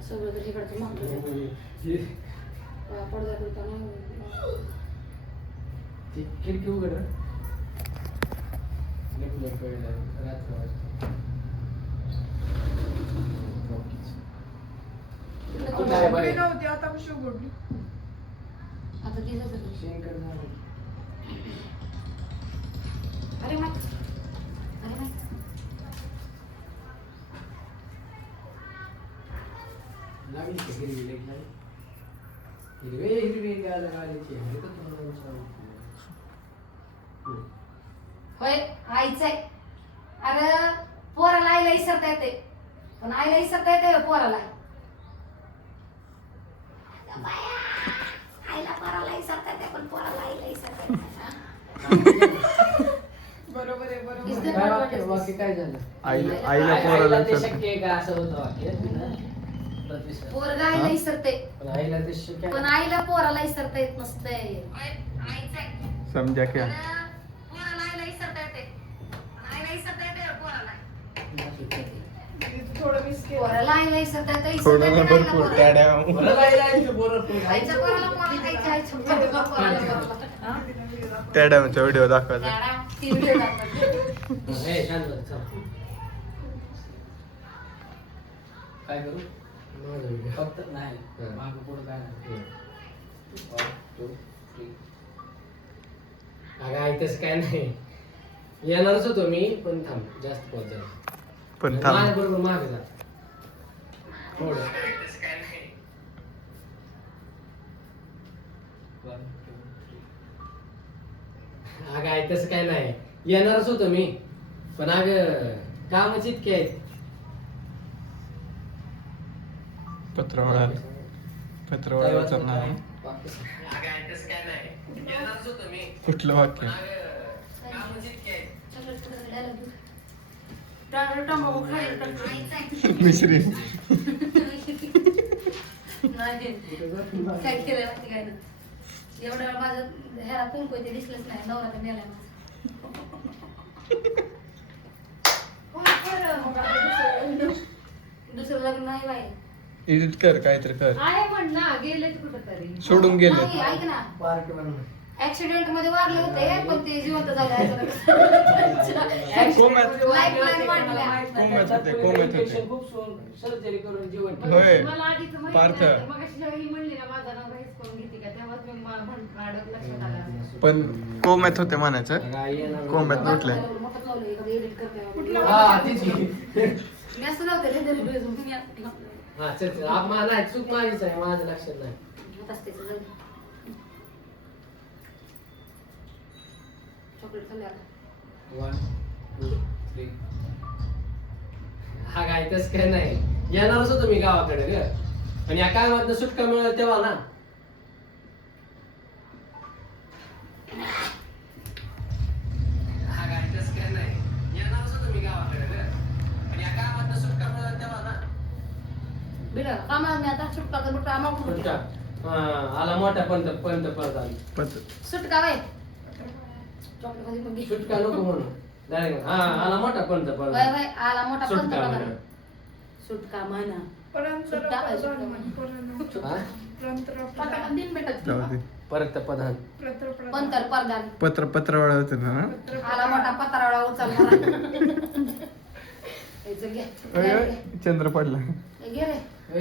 सगळं तर तिकडचं मागतो पडदा करताना ती खिडकी उघड रात्र वाजता नव्हती आता कशी उघडली आता ती जातं शेंकर झालं अरे माय अरे माय लागली का हिरवी लाईट लागली हिरवी गालाची आहे तर तुम्हाला विचारू होय आईच आहे अरे पोराला आईला इसरता येते पण आईला इसरता येते पोराला आईला पोराला इसरता येते पण पोराला आईला इसरता येते बरोबर आहे बरोबर इस काय वाक्य काय झालं आईला पोराला ते शक्य आहे का असं होतं वाक्य पोरगा आईला इसरते पण आईला ते शक्य पण आईला पोराला इसरता येत नसतंय आईच आहे समजा क्या पोराला आईला इसरता येते पण आईला इसरता येते पोराला थोडं मिस केलं पोराला आईला इसरता येते थोडं इसरता ना येते भरपूर आईला टाड्या मला आईला आईचं पोरं आईच्या पोराला पोराला खायचं आईच्या पोराला पोराला टाड्याचा व्हिडिओ दाखवायचा मॅडम, ती व्हिडिओ दाखवते. हे शांत बस, चल. काय करू फक्त नाही मागं पुढं काय नाही 1 2 3 अगं आई तसं काय नाही येणारच होतो मी पण थांब जास्त पोहोच जा पण माझ्या थांब बरोबर मागे जा थोडं तसं काय नाही 1 2 3 अगं आई तसं काय नाही येणारच होतो मी पण अगं कामच इतके आहेत पत्रवळा उचलणार आहे. कुठलं वाक्य टोमॅटो खायला तर खायचं आहे. मिश्री नाही. काय केलं माहिती काय नाही एवढं वेळ माझं ह्याला कुंकू ते दिसलंच नाही नवरा तर मेलाय माझं दुसरं लग्न नाही बाई एडिट कर काहीतरी कर आहे म्हण ना गेले कुठं तरी सोडून गेले नाही, ऐक ना पार्क बनवून ऍक्सिडेंट मध्ये वारले होते पण ते जिवंत झाले सर्जरी करून जीवन होय. मला आधीच माहिती पार्थ. नव्हतं. मगाशी जेव्हा ही म्हणली ना माझा नवरा हेच करून घेते का तेव्हाच मी लक्षात आलं पण कोम्यात होते म्हणायचं कोंबड्यात नव्हतले हा तीच की. मी असं नव्हतं रे, घरी भेजून तुम्ही असं म्हटलं. हा चल चल नाही चूक माझीच आहे माझं लक्षात नाही आता असते तर जाऊ दे. चॉकलेट खाल्ले आता 1 2 3 हा काय तस काय नाही येणारच होतो मी गावाकडे ग आणि या कामातनं सुटका मिळालं तेव्हा ना हा काय तस काय नाही येणारच होतो मी गावाकडे ग आणि या कामातनं सुटका मिळालं तेव्हा ना बेटा कामाला मी आता सुटका कर बेटा आम्हाला सुटका आला मोठा पंतप्रधान सुटका बाय चॉकलेट खाली मग घे. सुटका नको म्हणून डायरेक्ट आला मोठा बाय पंतप्रधान बाय आला मोठा सुटका पंतप्रधान म्हणा. सुटका म्हणा परंतरा हा? पटाकन दिन भेटत जाऊ दे पंतप्रधान पंतप्रधान पत्रवळा होते ना आला मोठा पत्रावळा उचलणार याचं घे. घे रे. चंद्र पडला घे रे ए,